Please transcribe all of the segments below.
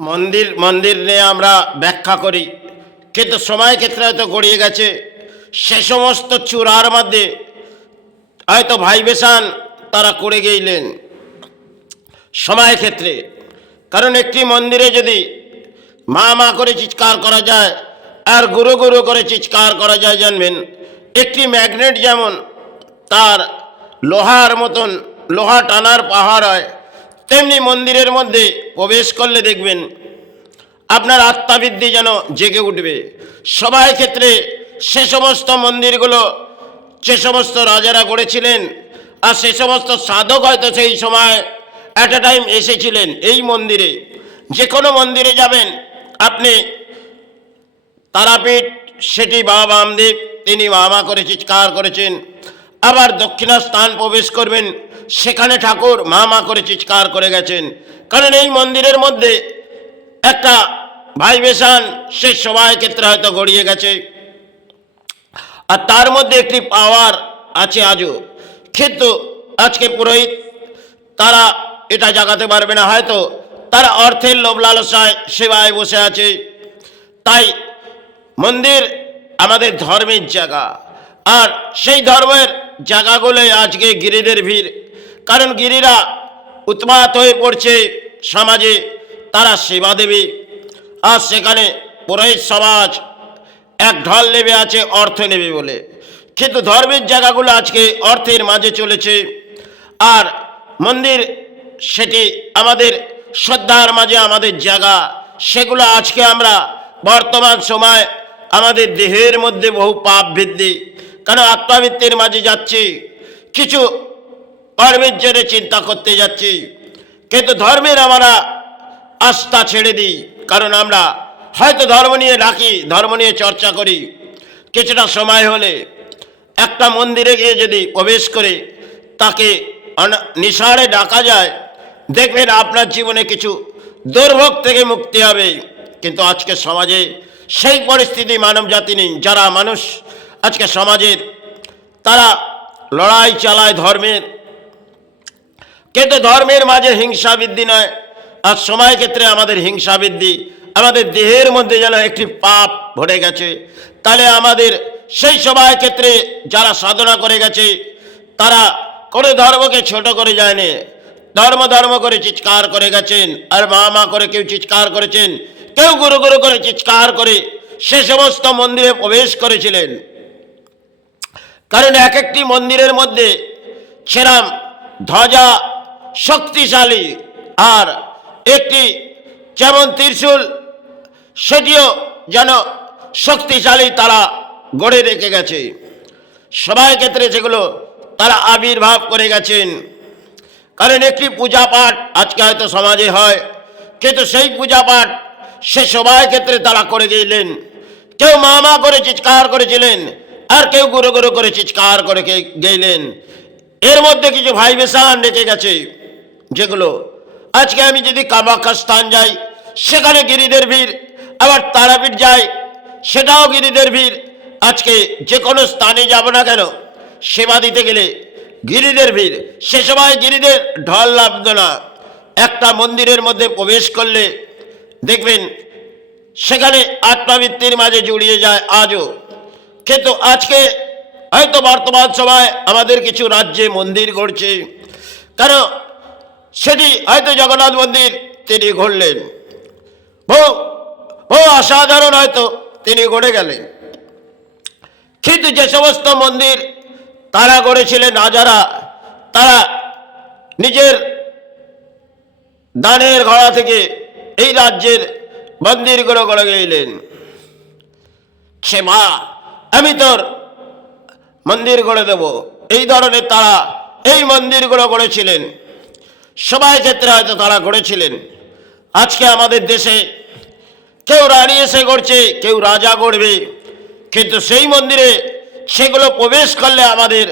মন্দির মন্দির নিয়ে আমরা ব্যাখ্যা করি, কিন্তু সময় ক্ষেত্রে হয়তো গড়িয়ে গেছে। সে সমস্ত চূড়ার মধ্যে হয়তো ভাইবেশান তারা করে গেলেন সময় ক্ষেত্রে। কারণ একটি মন্দিরে যদি মা মা করে চিৎকার করা যায় আর গুরু গুরু করে চিৎকার করা যায়, জানবেন একটি ম্যাগনেট যেমন তার লোহার মতন লোহা টানার পাহাড় হয়, তেমনি মন্দিরের মধ্যে প্রবেশ করলে দেখবেন আপনার আত্মাবৃদ্ধি যেন জেগে উঠবে। সবাই ক্ষেত্রে সে সমস্ত মন্দিরগুলো যে সমস্ত রাজারা গড়েছিলেন আর সে সমস্ত সাধক হয়তো সেই সময় অ্যাট এ টাইম এসেছিলেন এই মন্দিরে। যে কোনো মন্দিরে যাবেন আপনি, তারাপীঠ সেটি বাবা বামদেব তিনি মামা করে চিৎকার করেছেন। আবার দক্ষিণা স্থান প্রবেশ করবেন, সেখানে ঠাকুর মা করে চিৎকার করে গেছেন। কারণ এই মন্দিরের মধ্যে একটা ভাইবেশান সে সবাই ক্ষেত্রে হয়তো গড়িয়ে গেছে, আর তার মধ্যে একটি পাওয়ার আছে আজও। কিন্তু আজকে পুরোহিত তারা এটা জাগাতে পারবে না, হয়তো তারা অর্থের লোভ লালসায় সেবায় বসে আছে। তাই মন্দির আমাদের ধর্মের জায়গা, আর সেই ধর্মের জায়গাগুলোয় আজকে গিরিদের ভিড়। কারণ গিরিরা উৎপাত হয়ে পড়ছে সমাজে, তারা সেবা দেবে, আর সেখানে পুরোহিত সমাজ এক ঢল নেবে আছে অর্থ নেবে বলে। কিন্তু ধর্মের জায়গাগুলো আজকে অর্থের মাঝে চলেছে, আর মন্দির সেটি আমাদের শ্রদ্ধার মাঝে আমাদের জায়গা। সেগুলো আজকে আমরা বর্তমান সময় আমাদের দেহের মধ্যে বহু পাপ বৃদ্ধি, কারণ আত্মাবৃত্তির মাঝে যাচ্ছি, কিছু কর্মের জন্য চিন্তা করতে যাচ্ছি, কিন্তু ধর্মের আমরা আস্থা ছেড়ে দিই। কারণ আমরা হয়তো ধর্ম নিয়ে রাখি, ধর্ম নিয়ে চর্চা করি, কিছুটা সময় হলে একটা মন্দিরে গিয়ে যদি প্রবেশ করে তাকে নিশাড়ে ডাকা যায়, দেখবেন আপনার জীবনে কিছু দুর্ভোগ থেকে মুক্তি হবে। কিন্তু আজকে সমাজে সেই পরিস্থিতি মানব জাতি নেই। যারা মানুষ আজকে সমাজের তারা লড়াই চালায় ধর্মের, কিন্তু ধর্মের মাঝে হিংসা বৃদ্ধি নয়। আর সময় ক্ষেত্রে আমাদের হিংসা বৃদ্ধি, আমাদের দেহের মধ্যে যেন একটি পাপ ভরে গেছে। তাহলে আমাদের সেই সময় ক্ষেত্রে যারা সাধনা করে গেছে তারা কোনো ধর্মকে ছোট করে যায়নি, ধর্ম ধর্ম করে চিৎকার করে গেছেন। আর মা করে কেউ চিৎকার করেছেন, কেউ গুরু গুরু করে চিৎকার করে সে সমস্ত মন্দিরে প্রবেশ করেছিলেন। কারণ এক একটি মন্দিরের মধ্যে সেরাম ধ্বজা শক্তিশালী, আর একটি যেমন ত্রিশূল সেটিও যেন শক্তিশালী তারা গড়ে রেখে গেছে। সবাই ক্ষেত্রে সেগুলো তারা আবির্ভাব করে গেছেন। কারণ একটি পূজা পাঠ আজকে হয়তো সমাজে হয়, কিন্তু সেই পূজা পাঠ সে সবাই ক্ষেত্রে তারা করে গেলেন। কেউ মা করে চিৎকার করেছিলেন, আর কেউ গুরু গুরু করে চিৎকার করে গেলেন। এর মধ্যে কিছু ভাইবেশান রেখে গেছে, যেগুলো আজকে আমি যদি কামাখ্যা স্থান যাই সেখানে গিরিদের ভিড়, আবার তারাপীঠ যাই সেটাও গিরিদের ভিড়। আজকে যে কোনো স্থানে যাব না কেন সেবা দিতে গেলে গিরিদের ভিড়, সে সময় গিরিদের ঢল নামত না। একটা মন্দিরের মধ্যে প্রবেশ করলে দেখবেন সেখানে আত্মাবৃত্তির মাঝে জড়িয়ে যায় আজও। কিন্তু আজকে হয়তো বর্তমান সময় আমাদের কিছু রাজ্যে মন্দির গড়ছে, কারণ সেটি হয়তো জগন্নাথ মন্দির তিনি গড়লেন, বহু অসাধারণ হয়তো তিনি গড়ে গেলেন। কিন্তু যে সমস্ত মন্দির তারা গড়েছিলেন রাজারা, তারা নিজের দানের ঘোড়া থেকে এই রাজ্যের মন্দিরগুলো গড়ে গেলেন। সে মা আমি তোর মন্দির গড়ে দেব, এই ধরনের তারা এই মন্দিরগুলো গড়েছিলেন। সবাই ক্ষেত্রে হয়তো তারা গড়েছিলেন। আজকে আমাদের দেশে কেউ রানী এসে গড়ছে, কেউ রাজা গড়বে, কিন্তু সেই মন্দিরে সেগুলো প্রবেশ করলে আমাদের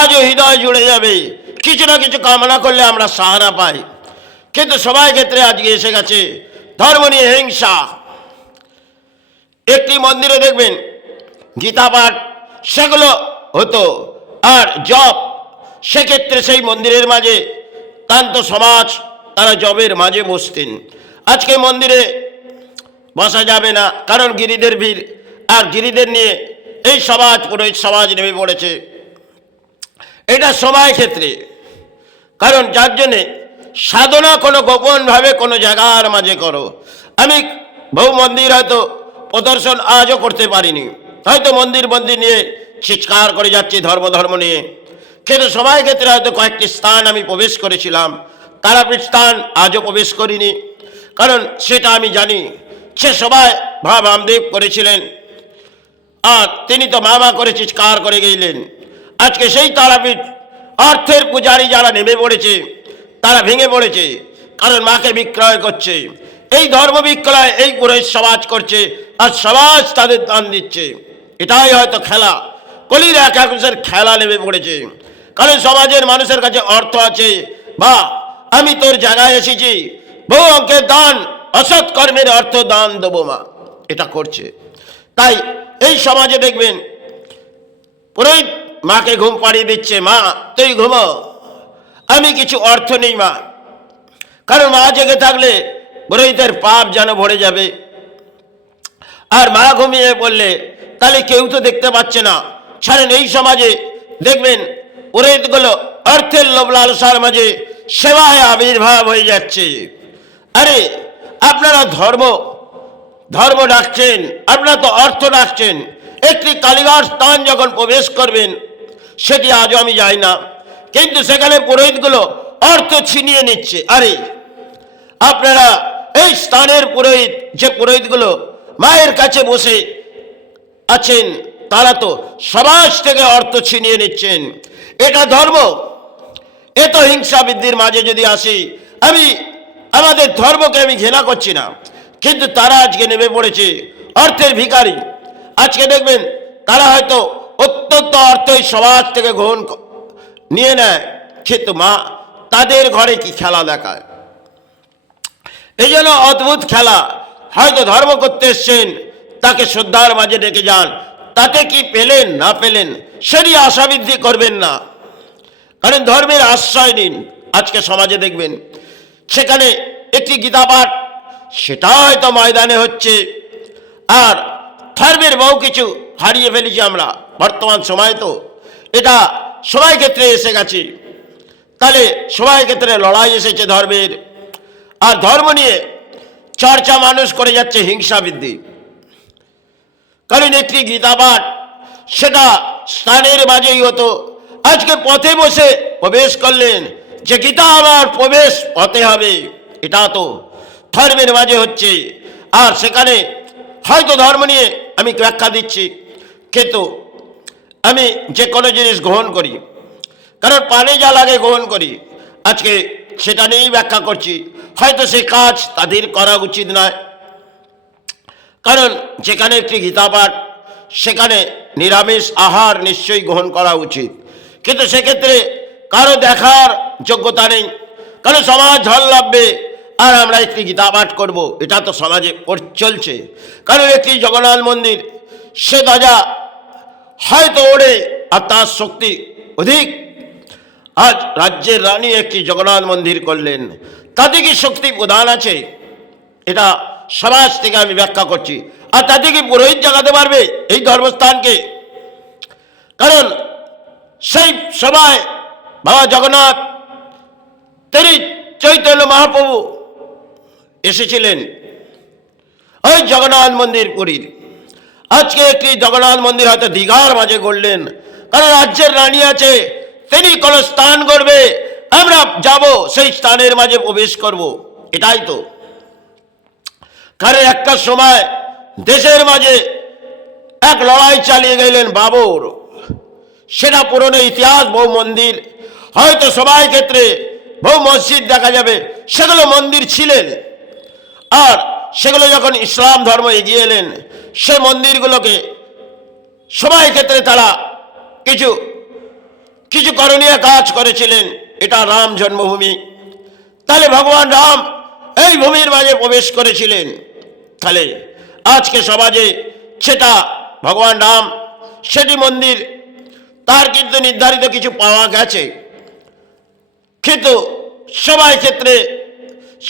আজও হৃদয় জুড়ে যাবে। কিছু না কিছু কামনা করলে আমরা সাহারা পাই, কিন্তু সবাই ক্ষেত্রে আজকে এসে গেছে ধর্ম নিয়ে হিংসা। একটি মন্দিরে দেখবেন গীতা পাঠ সেগুলো হতো, আর জপ সেক্ষেত্রে সেই মন্দিরের মাঝে তান্ত সমাজ তারা জবের মাঝে বসতেন। আজকে মন্দিরে বসা যাবে না, কারণ গিরিদের ভিড়, আর গিরিদের নিয়ে এই সমাজ, পুরোহিত সমাজ নেমে পড়েছে। এটা সময় ক্ষেত্রে, কারণ যার জন্যে সাধনা কোনো গোপনভাবে কোনো জায়গার মাঝে করো। আমি বহু মন্দির হয়তো প্রদর্শন আজও করতে পারিনি, হয়তো মন্দির মন্দির নিয়ে চিৎকার করে যাচ্ছি ধর্ম নিয়ে, কিন্তু সময় ক্ষেত্রে হয়তো কয়েকটি স্থান আমি প্রবেশ করেছিলাম, তারাপীঠ স্থান আজও প্রবেশ করিনি, কারণ সেটা আমি জানি সে সবাই বামদেব করেছিলেন, আর তিনি তো মা করে চিৎকার করে গেলেন। আজকে সেই তারাপীঠ অর্থের পূজারী যারা নেমে পড়েছে তারা ভেঙে পড়েছে, কারণ মাকে বিক্রয় করছে। এই ধর্ম বিক্রয় এই পুরোহিত সমাজ করছে, আর সমাজ তাদের দান দিচ্ছে। এটাই হয়তো খেলা, কলির এক একুশের খেলা নেমে পড়েছে, কারণ সমাজের মানুষের কাছে অর্থ আছে, বা আমি তোর জায়গায় এসেছি, বহু অঙ্কের দান, অসৎ কর্মের অর্থ দান দেবো মা, এটা করছে। তাই এই সমাজে দেখবেন পুরোহিত মাকে ঘুম পাড়িয়ে দিচ্ছে, মা তুই ঘুমো, আমি কিছু অর্থ নেই মা, কারণ মা জেগে থাকলে পুরোহিতের পাপ যেন ভরে যাবে, আর মা ঘুমিয়ে পড়লে তাহলে কেউ তো দেখতে পাচ্ছে না। ছাড়েন এই সমাজে দেখবেন পুরোহিতগুলো অর্থের লোভ লালসার মাঝে সেবায় আবির্ভাব হয়ে যাচ্ছে। আরে আপনারা ধর্ম ডাকছেন, আপনারা তো অর্থ ডাকছেন। একটি কালীঘাট স্থান যখন প্রবেশ করবেন, সেটি আজও আমি যাই না, কিন্তু সেখানে পুরোহিতগুলো অর্থ ছিনিয়ে নিচ্ছে। আরে আপনারা এই স্থানের পুরোহিত, যে পুরোহিতগুলো মায়ের কাছে বসে আছেন, তারা তো সমাজ থেকে অর্থ ছিনিয়ে নিচ্ছেন। এটা ধর্ম? এ তো হিংসা বৃদ্ধির মাঝে যদি আসি, আমি আমাদের ধর্মকে আমি ঘৃণা করছি না, কিন্তু তারা আজকে নেমে পড়েছে অর্থের ভিখারি। আজকে দেখবেন তারা হয়তো অত্যন্ত অর্থ এই সমাজ থেকে গ্রহণ নিয়ে নেয়, কিন্তু মা তাদের ঘরে কি খেলা দেখায়। এই জন্য অদ্ভুত খেলা। হয়তো ধর্ম করতে এসছেন, তাকে শ্রদ্ধার মাঝে ডেকে যান, তাতে কি পেলেন না পেলেন সেটি আশাবৃদ্ধি করবেন না, কারণ ধর্মের আশ্রয় নিন। আজকে সমাজে দেখবেন সেখানে একটি গীতা পাঠ, সেটা হয়তো ময়দানে হচ্ছে, আর ধর্মের বহু কিছু হারিয়ে ফেলেছি আমরা বর্তমান সময়। তো এটা সবাই ক্ষেত্রে এসে গেছে, তাহলে সবাই ক্ষেত্রে লড়াই এসেছে ধর্মের, আর ধর্ম নিয়ে চর্চা মানুষ করে যাচ্ছে হিংসা বৃদ্ধি। কারণ একটি গীতা পাঠ সেটা স্থানের মাঝেই হতো, আজকে পথে বসে প্রবেশ করলেন যে গীতা আমার প্রবেশ পথে হবে, এটা তো ধর্মের মাঝে হচ্ছে। আর সেখানে হয়তো ধর্ম নিয়ে আমি ব্যাখ্যা দিচ্ছি, কিন্তু আমি যে কোনো জিনিস গ্রহণ করি, কারণ পানে যা লাগে গ্রহণ করি, আজকে সেটা নিয়েই ব্যাখ্যা করছি। হয়তো সেই কাজ তাদের করা উচিত নয়, কারণ যেখানে একটি গীতা পাঠ, সেখানে নিরামিষ আহার নিশ্চয়ই গ্রহণ করা উচিত, কিন্তু সেক্ষেত্রে কারো দেখার যোগ্যতা নেই, কারণ সমাজ ঝড় লাভবে আর আমরা একটি গীতা পাঠ করবো, এটা তো সমাজে চলছে। কারণ একটি জগন্নাথ মন্দির, সে ধ্বজা হয়তো ওড়ে আর তার শক্তি অধিক। আজ রাজ্যের রানী একটি জগন্নাথ মন্দির করলেন, তাতে কি শক্তি প্রদান আছে? এটা সমাজ থেকে আমি ব্যাখ্যা করছি। আর তাতে কি পুরোহিত জাগাতে পারবে এই ধর্মস্থানকে? কারণ সেই সময় বাবা জগন্নাথ, তিনি চৈতন্য মহাপ্রভু এসেছিলেন ওই জগন্নাথ মন্দির পুরীর। আজকে একটি জগন্নাথ মন্দির হয়তো দীঘার মাঝে গড়লেন, কারণ রাজ্যের রানী আছে, তিনি কোন স্থান করবে, আমরা যাব সেই স্থানের মাঝে প্রবেশ করব, এটাই তো। কারণ একটা সময় দেশের মাঝে এক লড়াই চালিয়ে গেলেন বাবর, সেটা পুরনো ইতিহাস। বহু মন্দির হয়তো সবাই ক্ষেত্রে বহু মসজিদ দেখা যাবে, সেগুলো মন্দির ছিলেন, আর সেগুলো যখন ইসলাম ধর্ম এগিয়ে এলেন, সে মন্দিরগুলোকে সবাই ক্ষেত্রে তারা কিছু কিছু করণীয় কাজ করেছিলেন। এটা রাম জন্মভূমি, তাহলে ভগবান রাম এই ভূমির মাঝে প্রবেশ করেছিলেন, তাহলে আজকে সমাজে সেটা ভগবান রাম সেটি মন্দির, তার কিন্তু নির্ধারিত কিছু পাওয়া গেছে, কিন্তু সবাই ক্ষেত্রে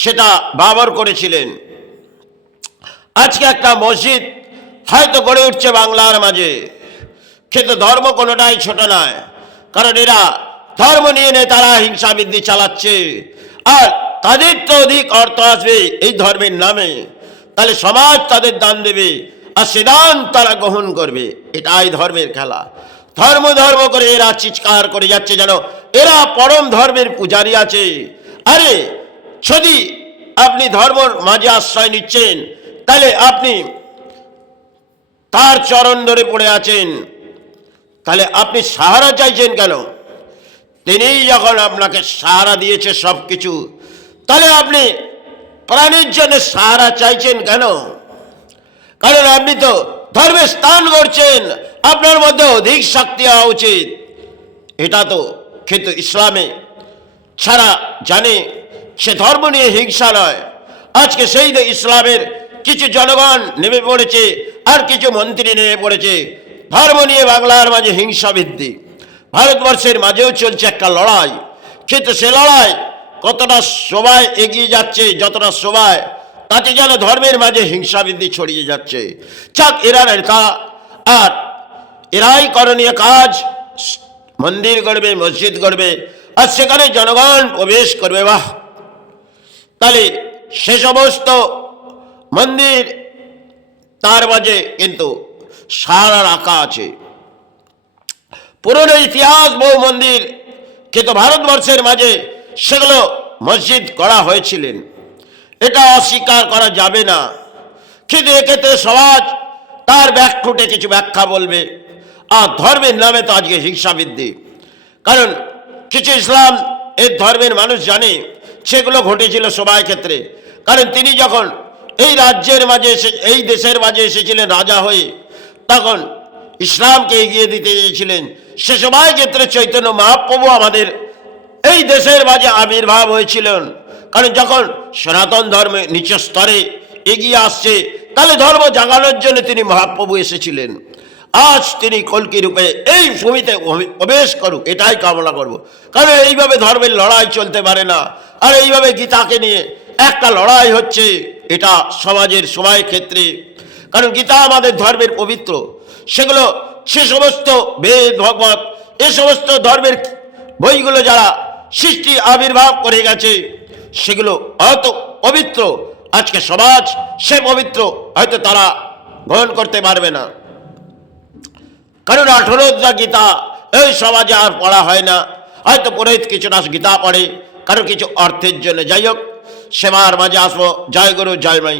সেটা বাবর করেছিলেন। আজকে একটা মসজিদ হয়তো গড়ে উঠছে বাংলার মাঝে, কিন্তু ধর্ম কোনোটাই ছোট নয়, কারণ এরা ধর্ম নিয়ে তারা হিংসা বৃদ্ধি চালাচ্ছে, আর তাদের তো অধিক অর্থ আসবে এই ধর্মের নামে, তাহলে সমাজ তাদের দান দেবে আর সে দান তারা গ্রহণ করবে। এটাই ধর্মের খেলা। ধর্ম ধর্ম করে এরা চিৎকার করে যাচ্ছে যেন এরা পরম ধর্মের পূজারী আছে। আরে যদি আপনি ধর্মর মাঝে আশ্রয় নিচ্ছেন, তাহলে আপনি তার চরণ ধরে পড়ে আছেন, তাহলে আপনি সাহারা চাইছেন কেন? তিনিই যখন আপনাকে সাহারা দিয়েছে সব কিছু, তাহলে আপনি প্রাণের জন্য সাহারা চাইছেন কেন? কারণ আপনি তো ধর্মের স্থান করছেন, আপনার মধ্যে অধিক শক্তি হওয়া উচিত। এটা তো কিন্তু ইসলামে ছাড়া জানে সে ধর্ম নিয়ে হিংসা নয়। আজকে সেই ইসলামের কিছু জনগণ নেমে পড়েছে আর কিছু মন্ত্রী নেমে পড়েছে ধর্ম নিয়ে বাংলার মাঝে হিংসা বৃদ্ধি। ভারতবর্ষের মাঝেও চলছে একটা লড়াই, কিন্তু সে লড়াই কতটা সবাই এগিয়ে যাচ্ছে, যতটা সবাই তাতে যেন ধর্মের মাঝে হিংসা বৃদ্ধি ছড়িয়ে যাচ্ছে। চাক এরা নেতা আর এরাই করণীয় কাজ, মন্দির গড়বে, মসজিদ গড়বে, আর সেখানে জনগণ প্রবেশ করবে। বাহ, তাহলে সে সমস্ত মন্দির তার মাঝে কিন্তু সারা রাখা আছে। পুরনো ইতিহাস বহু মন্দির কিন্তু ভারতবর্ষের মাঝে সেগুলো মসজিদ করা হয়েছিলেন, এটা অস্বীকার করা যাবে না। কিন্তু এক্ষেত্রে সমাজ তার ব্যাখ্যুটে কিছু ব্যাখ্যা বলবে, আর ধর্মের নামে তো আজকে হিংসা বৃদ্ধি। কারণ কিছু ইসলাম এর ধর্মের মানুষ জানে সেগুলো ঘটেছিল সবাই ক্ষেত্রে। কারণ তিনি যখন এই রাজ্যের মাঝে এই দেশের মাঝে এসেছিলেন রাজা হয়ে, তখন ইসলামকে এগিয়ে দিতে চেয়েছিলেন। সে সবাই ক্ষেত্রে চৈতন্য মহাপ্রভু আমাদের এই দেশের মাঝে আবির্ভাব হয়েছিলেন। কারণ যখন সনাতন ধর্মে নিচ স্তরে এগিয়ে আসছে, তাহলে ধর্ম জাগানোর জন্য তিনি মহাপ্রভু এসেছিলেন। আজ তিনি কল্কি রূপে এই ভূমিতে প্রবেশ করুক, এটাই কামনা করব। কারণ এইভাবে ধর্মের লড়াই চলতে পারে না। আর এইভাবে গীতাকে নিয়ে একটা লড়াই হচ্ছে, এটা সমাজের সবাই ক্ষেত্রে। কারণ গীতা আমাদের ধর্মের পবিত্র, সেগুলো সে সমস্ত বেদ ভগবত এ সমস্ত ধর্মের বইগুলো যারা সৃষ্টি আবির্ভাব করে গেছে সেগুলো হয়তো পবিত্র, আজকে সমাজ সে পবিত্র হয়তো তারা গ্রহণ করতে পারবে না। কারণ 18 অধ্যায় গীতা এই সমাজে আর পড়া হয় না। হয়তো পুরোহিত কিছুটা গীতা পড়ে কারো কিছু অর্থের জন্য। যাই হোক, সেবার মাঝে আসবো। জয় গুরু, জয় মাই।